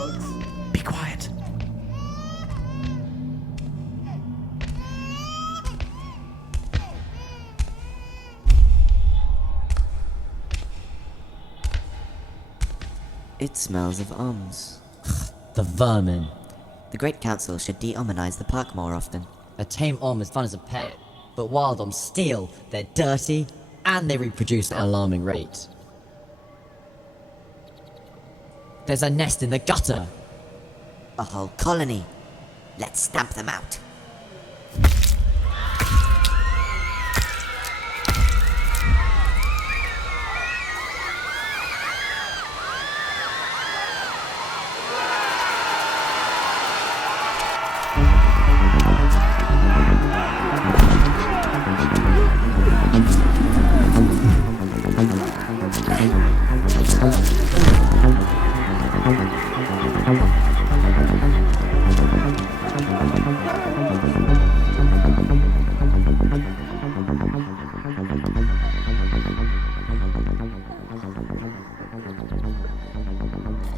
dogs. Be quiet. It smells of alms. The vermin. The Great Council should de-omanize the park more often. A tame om is fun as a pet, but wild oms steal, they're dirty, and they reproduce at an alarming rate. There's a nest in the gutter! A whole colony. Let's stamp them out.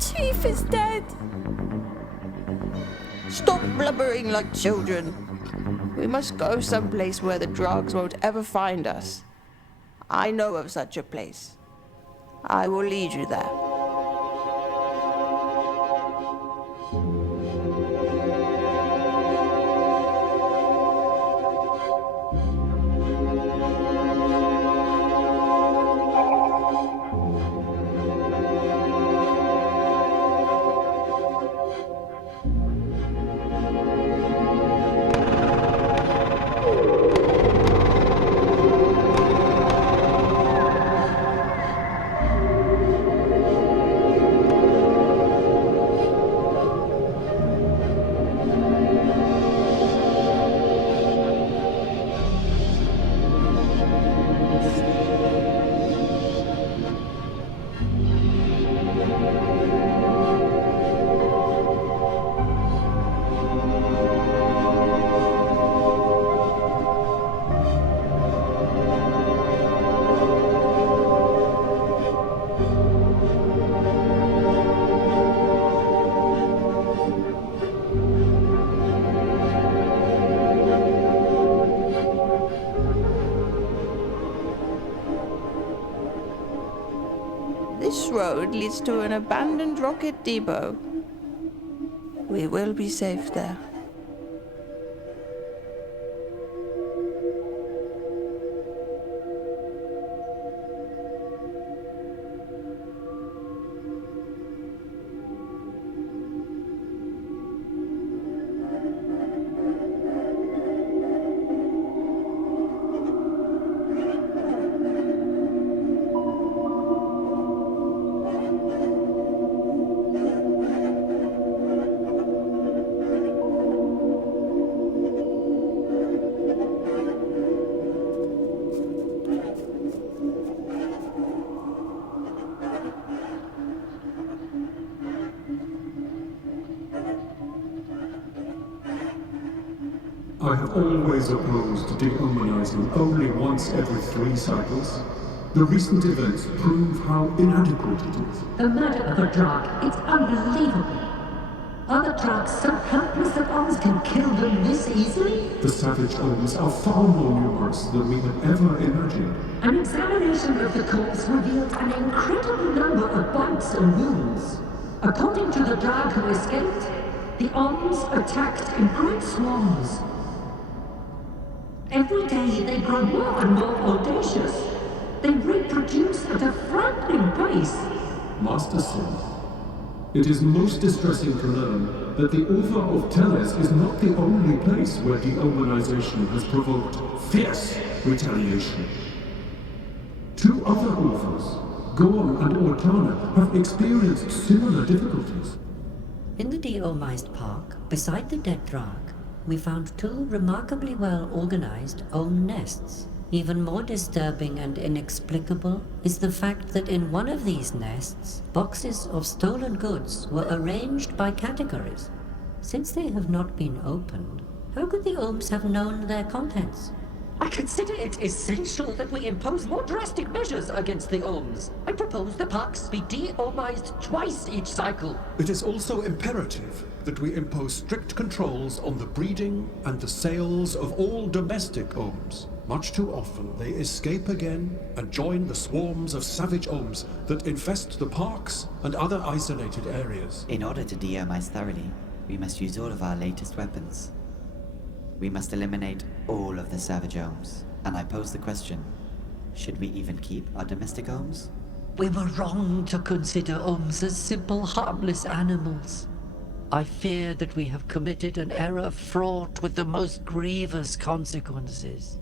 Chief is dead. Stop blubbering like children. We must go someplace where the drugs won't ever find us. I know of such a place. I will lead you there. This road leads to an abandoned rocket depot. We will be safe there. I have always opposed dehumanizing only once every 3 cycles. The recent events prove how inadequate it is. The murder of a drug, it's unbelievable. Other drugs so helpless that ours can kill them this easily? The savage Oms are far more numerous than we had ever imagined. An examination of the corpse revealed an incredible number of bites and wounds. According to the drug who escaped, the Oms attacked in great swarms. Every day they grow more and more audacious. They reproduce at a frightening pace. Master Sin, it is most distressing to learn that the Order of Teles is not the only place where dehumanization has provoked fierce retaliation. 2 other Orders, Gorm and Ortana, have experienced similar difficulties. In the de-omized park, beside the dead drag, we found 2 remarkably well-organized Om nests. Even more disturbing and inexplicable is the fact that in one of these nests, boxes of stolen goods were arranged by categories. Since they have not been opened, how could the Ohms have known their contents? I consider it essential that we impose more drastic measures against the Ohms. I propose the parks be de-Ohmized twice each cycle. It is also imperative that we impose strict controls on the breeding and the sales of all domestic Ohms. Much too often they escape again and join the swarms of savage Ohms that infest the parks and other isolated areas. In order to de-Ohmize thoroughly, we must use all of our latest weapons. We must eliminate all of the savage Ohms. And I pose the question, should we even keep our domestic Ohms? We were wrong to consider Ohms as simple, harmless animals. I fear that we have committed an error fraught with the most grievous consequences.